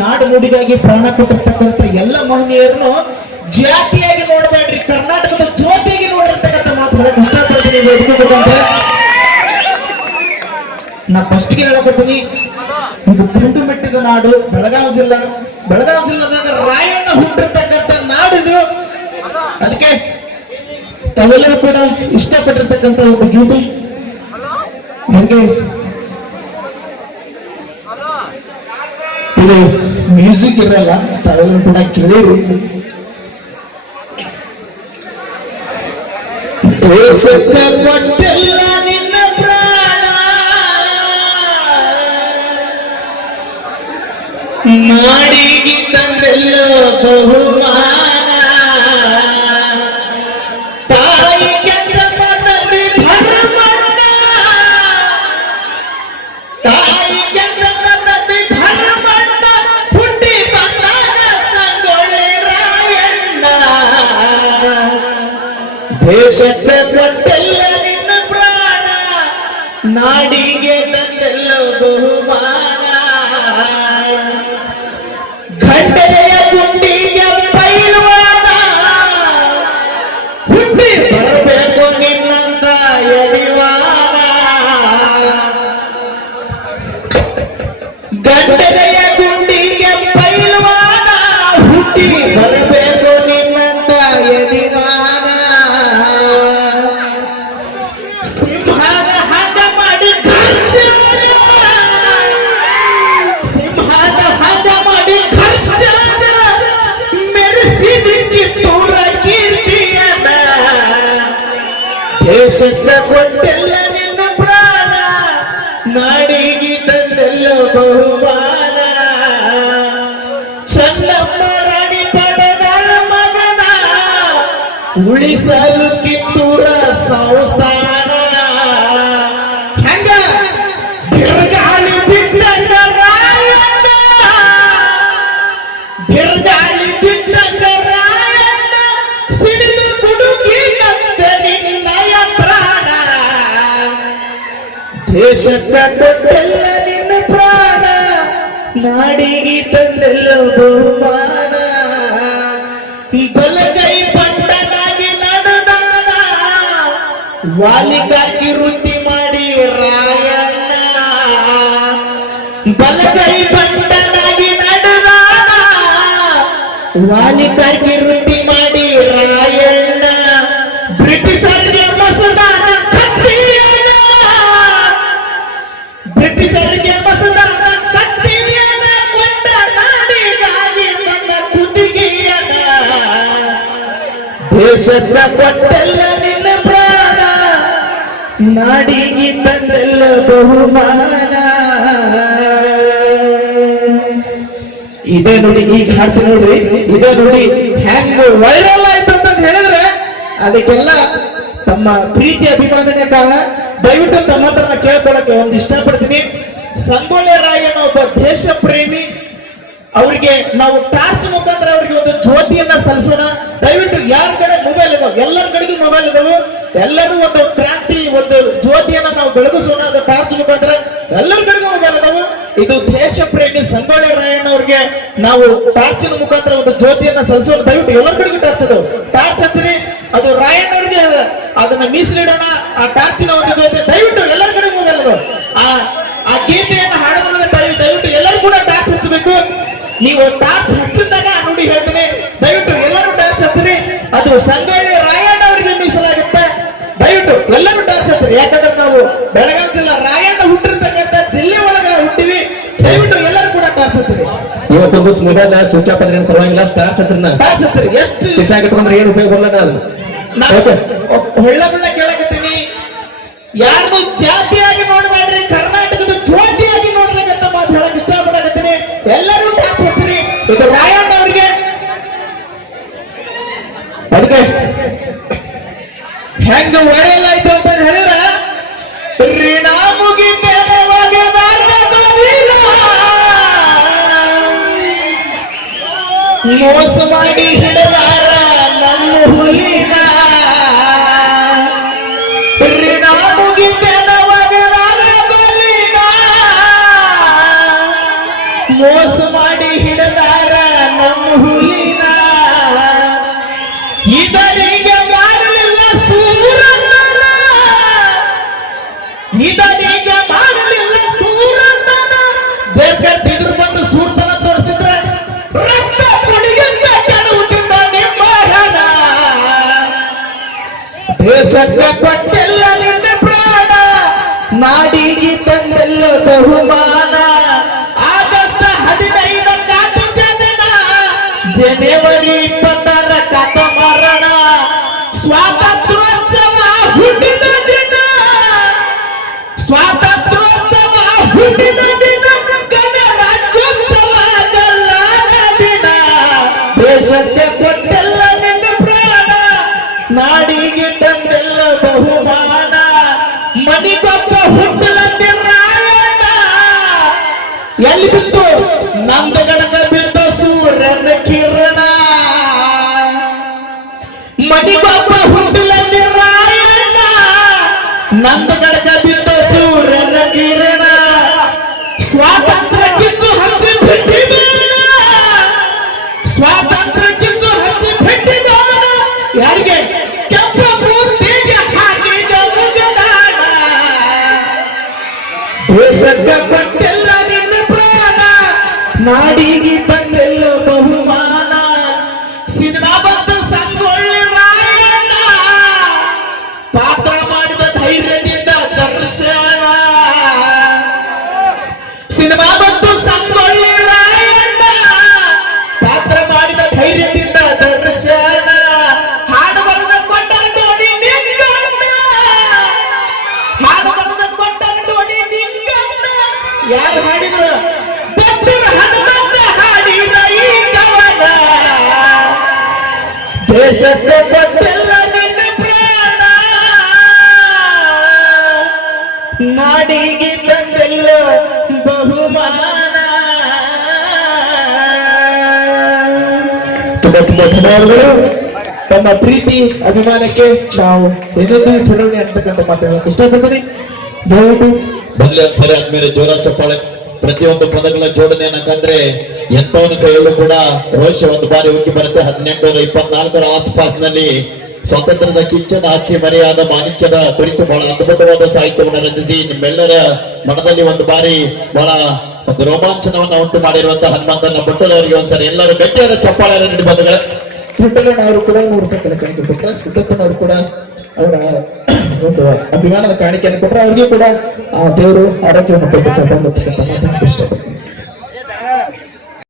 ನಾಡು ನುಡಿಗಾಗಿ ಪ್ರಾಣ ಕೊಟ್ಟಿರ್ತಕ್ಕಂಥ ಎಲ್ಲ ಮಹನೀಯರನ್ನು ಜಾತಿಯಾಗಿ ನೋಡಬೇಡ್ರಿ, ಕರ್ನಾಟಕದ ಜ್ಯೋತಿಯಾಗಿ ನೋಡಿರ್ತಕ್ಕಂಥ ಮಾತು ಹೇಳಕ್ ಇಷ್ಟಪಡ್ತೀನಿ. ನಾ ಫಸ್ಟ್ಗೆ ಹೇಳಕತ್ತೀನಿ, ಇದು ಗಂಡು ಮೆಟ್ಟಿದ ನಾಡು ಬೆಳಗಾವಿ ಜಿಲ್ಲಾ. ಬೆಳಗಾವಿ ಜಿಲ್ಲಾದಾಗ ರಾಯಣ್ಣ ಹುಟ್ಟಿರ್ತಕ್ಕಂಥ ನಾಡಿದು. ಅದಕ್ಕೆ ತಾವೆಲ್ಲರೂ ಕೂಡ ಇಷ್ಟಪಟ್ಟಿರ್ತಕ್ಕಂಥ ಒಂದು ಗೀತೆ ನನಗೆ ಇದು ಮ್ಯೂಸಿಕ್ ಇರಲ್ಲ, ತಾವೆಲ್ಲರೂ ಕೂಡ ಕೇಳಿರಿ. ದೇಶಕ್ಕೆ ಕೊಟ್ಟೆಲ್ಲ ನಿನ್ನ ಪ್ರಾಣ, ನಾಡಿಗೆ ತಂದೆಲ್ಲ ಬಹುಮಾನ, ತಾಯಿ ಕೆಂಚಮ್ಮ ತಂದೆ ಧರ್ಮಣ್ಣ, ತಾಯಿ ಕೆಂಚಮ್ಮ ತಂದೆ ಧರ್ಮಣ್ಣ, ಹುಟ್ಟಿ ಬಂದಾಗ ಸಂಗೊಳ್ಳಿ ರಾಯಣ್ಣ. ದೇಶಕ್ಕೆ ಕೊಟ್ಟೆಲ್ಲ ನಿನ್ನ ಪ್ರಾಣ, ನಾಡಿಗೆ ತಂದೆಲ್ಲ ಬಹುಮಾನ, ಖಂಡನೆಯ ಗುಂಡಿಗೆ ಪೈಲ್ವಾನ, ಹುಟ್ಟಿ ಬರಬೇಕು ನಿನ್ನಂತ ಯದಿವಾನ. ಗಂಡನೆಯ ಗುಂಡಿಗೆ ಪೈಲ್ವಾನ, ಹುಟ್ಟಿ ಬರಬೇಕು ನಿನ್ನಂತ ಯದಿವಾನ. ಸಿಂಹದ ಹದ ಮಾಡಿ ಖರ್ಚಾನ, ಸಿಂಹದ ಹದ ಮಾಡಿ ಖರ್ಚಾನ, ಮೆರೆಸಿದ ಕಿತ್ತೂರ ಕೀರ್ತಿಯನ. ದೇಶಕ್ಕೆ ಕೊಟ್ಟೆಲ್ಲ ನಿನ್ನ ಪ್ರಾಣ, ನಾಡಿಗೆ ತಂದೆಲ್ಲ ಬಹುಮಾನ. ಚೆನ್ನಮ್ಮ ರಾಣಿ ಪಡೆದಳ ಮಗನ, ಉಳಿಸಲು ಕಿತ್ತೂರ ಸಂಸ್ಥಾನ. ಹೆಂಗ ಬಿರುಗಾಳಿ ಬಿಟ್ಟಂಗ ರಾಯಣ್ಣ, ಬಿರುಗಾಳಿ ಬಿಟ್ಟಂಗ ರಾಯಣ್ಣ, ಸಿಡಿಲು ಗುಡುಗಿನಂತೆ ನಿನ್ನಯ ಪ್ರಾಣ. ದೇಶಕ್ಕೆ ಕೊಟ್ಟೆಲ್ಲ ನಿನ್ನ ಪ್ರಾಣ, ನಾಡಿಗೆ ತಂದೆಲ್ಲ ಬಹುಮಾನ. ಬಲಗೈ ಬಂಡನಾಗಿ ನಡೆದಾನ, ವಾಲಿಕಾಕಿ ವೃತ್ತಿ ಮಾಡಿ ರಾಯಣ್ಣ. ಬಲಗೈ ಬಂಡನಾಗಿ ನಡೆದಾನ, ವಾಲಿಕಾಕಿ ವೃತ್ತಿ ಮಾಡಿ ರಾಯಣ್ಣ. ಬ್ರಿಟಿಷರಿಗೆ ಮಸದಾನ ಕತ್ತಿಯನ, ಬ್ರಿಟಿಷರಿಗೆ ಮಸದಾನ ಕತ್ತಿಯನ, ಕೊಂಡ ನಾಡಿಗಾಗಿ ನನ್ನ ಕುತ್ತಿಗೆಯನ. ದೇಶಕ್ಕೆ ಕೊಟ್ಟೆಲ್ಲ ನಿನ್ನ ಪ್ರಾಣ, ನಾಡಿಗೆ ತಂದೆಲ್ಲ ಬಹುಮಾನ. ಇದೇ ನೋಡಿ, ಈಗ ಹಾಡ್ತೀನಿ ನೋಡ್ರಿ, ಇದೇ ನೋಡಿ ಹೆಂಗ್ ವೈರಲ್ ಆಯ್ತು ಅಂತ ಹೇಳಿದ್ರೆ ಅದಕ್ಕೆಲ್ಲ ತಮ್ಮ ಪ್ರೀತಿ ಅಭಿಮಾನನೇ ಕಾರಣ. ದಯವಿಟ್ಟು ತಮ್ಮ ಹತ್ರ ಕೇಳ್ಕೊಳಕ್ಕೆ ಒಂದು ಇಷ್ಟಪಡ್ತೀನಿ. ಸಂಗೊಳ್ಳಿ ರಾಯಣ್ಣ ಒಬ್ಬ ದೇಶ ಪ್ರೇಮಿ. ಅವರಿಗೆ ನಾವು ಟಾರ್ಚ್ ಮುಖಾಂತರ ಅವರಿಗೆ ಒಂದು ಜ್ಯೋತಿಯನ್ನ ಸಲ್ಲಿಸೋಣ. ದಯವಿಟ್ಟು ಯಾರ ಕಡೆ ಮೊಬೈಲ್ ಇದಾವೆ, ಎಲ್ಲರ ಕಡೆಗೂ ಮೊಬೈಲ್ ಇದಾವೆ, ಎಲ್ಲರೂ ಒಂದು ಕ್ರಾಂತಿ, ಒಂದು ಜ್ಯೋತಿಯನ್ನ ನಾವು ಬೆಳಗಿಸೋಣ. ಅದು ಟಾರ್ಚ್ ಮುಖಾಂತರ ಎಲ್ಲರ ಕಡೆಗೂ ಮೊಬೈಲ್ ಇದಾವೆ. ಇದು ದೇಶ ಪ್ರೇಮಿ ಸಂಗೊಳ್ಳಿ ರಾಯಣ್ಣ ಅವ್ರಿಗೆ ನಾವು ಟಾರ್ಚಿನ ಮುಖಾಂತರ ಒಂದು ಜ್ಯೋತಿಯನ್ನ ಸಲ್ಲಿಸೋಣ. ದಯವಿಟ್ಟು ಎಲ್ಲರ ಕಡೆಗೂ ಟಾರ್ಚ್ ಅದಾವೆ, ಟಾರ್ಚ್ ಹಚ್ಚಿರಿ. ಅದು ರಾಯಣ್ಣ ಅವ್ರಿಗೆ ಅದನ್ನ ಮೀಸಲಿಡೋಣ, ಆ ಟಾರ್ಚಿನ ಒಂದು ಜ್ಯೋತಿ. ದಯವಿಟ್ಟು ಎಲ್ಲರ ಕಡೆ ಮೊಬೈಲ್ ಅದಾವೆ. ಆ ಗೀತೆಯನ್ನು ಹಾಡೋದ್ರಲ್ಲಿ ದಯವಿಟ್ಟು ಎಲ್ಲರೂ ಕೂಡ ಟಾರ್ಚ್ ಹಚ್ಚಬೇಕು. ನೀವು ಟಾರ್ಚ್ ಹಚ್ಚಿದಾಗ ನೋಡಿ ಹೇಳ್ತೀನಿ, ದಯವಿಟ್ಟು ಎಲ್ಲರೂ ಟಾರ್ಚ್ ಹಚ್ಚಿರಿ. ಅದು ಸಂಗೊಳ್ಳಿ ರಾಯಣ್ಣ ಅವರಿಗೆ ಮೀಸಲಾಗುತ್ತೆ. ದಯವಿಟ್ಟು ಎಲ್ಲರೂ ಟಾರ್ಚ್ ಹಚ್ಚಿರಿ. ಯಾಕಂದ್ರೆ ನಾವು ಬೆಳಗಾವಿ ಜಿಲ್ಲಾ ರಾಯಣ್ಣ ಹುಟ್ಟಿರ್ತಕ್ಕಂಥ ಜಿಲ್ಲೆ ಒಳಗ ಹುಟ್ಟಿವಿ. ದಯವಿಟ್ಟು ಎಲ್ಲರೂ ಕೂಡ ಟಾರ್ಚ್ ಹಚ್ಚಿರಿ. ಇವತ್ತೊಂದು ಮೊಬೈಲ್ ಸ್ವಿಚ್ ಆಫ್ ಆದ್ರೆ ಪರವಾಗಿಲ್ಲ, ಟಾರ್ಚ್ ಹಚ್ಚಿರಿ. ಟಾರ್ಚ್ ಹಚ್ಚಿರಿ. ಎಷ್ಟು ಕಿಸಾಕಿಟ್ಕೊಂಡ್ರೆ ಏನು ಉಪಯೋಗ ಬರಲ್ಲ. ಒಳ್ಳೆ ಕೇಳಕತ್ತೀನಿ, ಯಾರು ಜಾತಿಯಾಗಿ ನೋಡ್ಬೇಡ್ರಿ, ಕರ್ನಾಟಕದ ಜ್ಯೋತಿಯಾಗಿ ನೋಡ್ಬೇಕಂತ ಮಾತು ಹೇಳಕ್ ಇಷ್ಟಪಡಕತ್ತೀನಿ. ಎಲ್ಲರೂ ಟಾರ್ಚ್ ಹಚ್ಚಿರಿ. ಇದು ರಾಯಣ್ಣ ಅವರಿಗೆ. ಅದಕ್ಕೆ ಹೆಂಗ ವೈರಲ್ ಆಯ್ತು ಅಂತ ಹೇಳಿದ್ರ, ಋಣ ಮುಗಿತೇನ ಮೋಸ ಮಾಡಿ ಹಿಡದಾರ ನಮ್ಮ ಹುಲಿನ. ಋಣ ಮುಗಿತೇನ ಮೋಸ ಮಾಡಿ ಹಿಡದಾರ ನಮ್ಮ ಹುಲಿನ ಇದರಿಗೆ ಮಾಡಲಿಲ್ಲ ಸೂರತನ ಇದರಿಗೆ ಮಾಡಲಿಲ್ಲ ಸೂರತನ ಜಗತ್ತಿದ್ರು ಬಂದು ಸೂರ್ತನ ತೋರಿಸಿದ್ರೆ ರಕ್ತ ಕುಡಿಯುತ್ತ ಕೆಡುವುದಿಲ್ಲ ನಿಮ್ಮ ಹಣ ದೇಶಕ್ಕೆ ಕೊಟ್ಟಿಲ್ಲ ನಿನ್ನ ಪ್ರಾಣ ನಾಡಿಗೆ ತಂದೆಲ್ಲ ಬಹುಮಾನ ಆಗಸ್ಟ್ 15 ಕಾಟು ಜನನ ಜನವರಿ 20 ಕಾಟ ಮರಣ ಸ್ವಾತಂತ್ರ್ಯೋತ್ಸವ ಹುಟ್ಟಿದ ದಿನ ಸ್ವಾತಂತ್ರ್ಯೋತ್ಸವ ಹುಟ್ಟಿದ ದಿನ ಗಣರಾಜ್ಯೋತ್ಸವ ಗಲ್ಲಾದ ದಿನ ದೇಶಕ್ಕೆ ಕೊಟ್ಟೆಲ್ಲ ನಿನ್ನ ಪ್ರಾಣ ನಾಡಿಗೆ ತಂದೆಲ್ಲ ಬಹುಮಾನ ಮನಿಗೊಬ್ಬ ಹುಟ್ಟಲಂದಿ ರಾಯಣ್ಣ ಎಲ್ಲಿ ಬಿತ್ತು ನಂದಗಡಗ ಬಿದ್ದ ಸೂರ್ಯನ ಕಿರಣ ಮನಿಗೊಬ್ಬ ಹುಟ್ಟಲಂದಿ ರಾಯಣ್ಣ ನಂದಗಡಗ ಬಿದ್ದ ಸೂರ್ಯನ ಕಿರಣ ಸ್ವಾತಂತ್ರ್ಯ ಕಿಚ್ಚು ಹಚ್ಚಿ ಬಿಟ್ಟಿಬೇಡ ಸ್ವಾತಂತ್ರ್ಯ ಕಿಚ್ಚು ಹಚ್ಚಿ ಬಿಟ್ಟಿಬೇಡ ಯಾರಿಗೆ ಕೆಂಪ ಮೂರ್ತಿಗೆ ಹಾಕಿದ ಮುಗದಾಡ ದೇಶಕ್ಕೆ ಕೊಟ್ಟೆಲ್ಲ ನಿನ್ನ ಪ್ರಾಣ ನಾಡಿಗೆ ತಂದೆಲ್ಲ ಬಹುಮಾನ ಸಿನಿಮಾ ಬಂದು ಸಂಗೊಳ್ಳಿ ರಾಯಣ್ಣ ಪಾತ್ರ ಮಾಡಿದ ಧೈರ್ಯದಿಂದ ದರ್ಶನ ಸಿನಿಮಾ ಬಂದು ಸಂಗೊಳ್ಳಿ ರಾಯಣ್ಣ ಪಾತ್ರ ಮಾಡಿದ ಧೈರ್ಯದಿಂದ ದರ್ಶನ ಹಾಡು ಬರೆದ ಕೊಟ್ಟರ ನೋಡಿ ನಿಂಗಣ್ಣ ಹಾಡು ಬರೆದ ಕೊಟ್ಟರ ನೋಡಿ ನಿಂಗಣ್ಣ ಯಾರು ಹಾಡಿದ್ರು ಡಾಕ್ಟರ್ ಹನುಮಂತ ಹಾಡಿದ ಈ ಕವನ ದೇಶಕ್ಕೆ ಕೊಟ್ಟೆಲ್ಲ ನಿನ್ನ ಪ್ರಾಣ ನಾಡಿಗೆ ತಂದೆಲ್ಲ ಬಹುಮಾನ ತುಂಬಾ ತುಂಬಾ ಧನ್ಯವಾದಗಳು ತಮ್ಮ ಪ್ರೀತಿ ಅಭಿಮಾನಕ್ಕೆ ನಾವು ಏನೆಂದು ಚಲನೆ ಅಂತಕ್ಕಂಥ ಮಾತನ್ನು ಇಷ್ಟಪಡ್ತೀನಿ ದಯವಿಟ್ಟು ಬದಲಿ ಸರಿ ಆದ್ಮೇಲೆ ಜೋರ ಚಪ್ಪಾಳೆ ಪ್ರತಿಯೊಂದು ಪದಗಳ ಜೋಡಣೆಯನ್ನ ಕಂಡ್ರೆ ಎಂತವನ ಕೈಯಲ್ಲೂ ಕೂಡ ರೋಷ ಒಂದು ಬಾರಿ ಉಕ್ಕಿ ಬರುತ್ತೆ 1824 ಆಸುಪಾಸಿನಲ್ಲಿ ಸ್ವಾತಂತ್ರ್ಯದ ಕಿಚ್ಚನ ಆಚೆ ಮರೆಯಾದ ಮಾಣಿಕ್ಯದ ಕುರಿತು ಬಹಳ ಅದ್ಭುತವಾದ ಸಾಹಿತ್ಯವನ್ನು ರಚಿಸಿ ನಿಮ್ಮೆಲ್ಲರ ಮನದಲ್ಲಿ ಒಂದು ಬಾರಿ ಬಹಳ ಒಂದು ರೋಮಾಂಚನವನ್ನ ಉಂಟು ಮಾಡಿರುವಂತಹ ಹನುಮಂತನ ಬುಟ್ಟಲವರಿಗೆ ಒಂದ್ಸರಿ ಎಲ್ಲರೂ ಗಟ್ಟಿಯಾದ ಚಪ್ಪಾಳೆಯನ್ನು ನೀಡಿ ಬಂಧುಗಳೇ ಪುಟ್ಟಣ್ಣವರು ಕೂಡ 100 ರೂಪಾಯಿ ಕಾಣಿಕೆ ಕೊಟ್ಟರೆ ಸಿದ್ದಪ್ಪನವರು ಕೂಡ ಅವರ ಒಂದು ಅಭಿಮಾನದ ಕಾಣಿಕೆಯನ್ನು ಕೊಟ್ಟರೆ ಅವ್ರಿಗೆ ಕೂಡ ಆ ದೇವರು ಆರೋಗ್ಯವನ್ನು ಕೊಟ್ಟು ಇಷ್ಟಪಡ್ತೀನಿ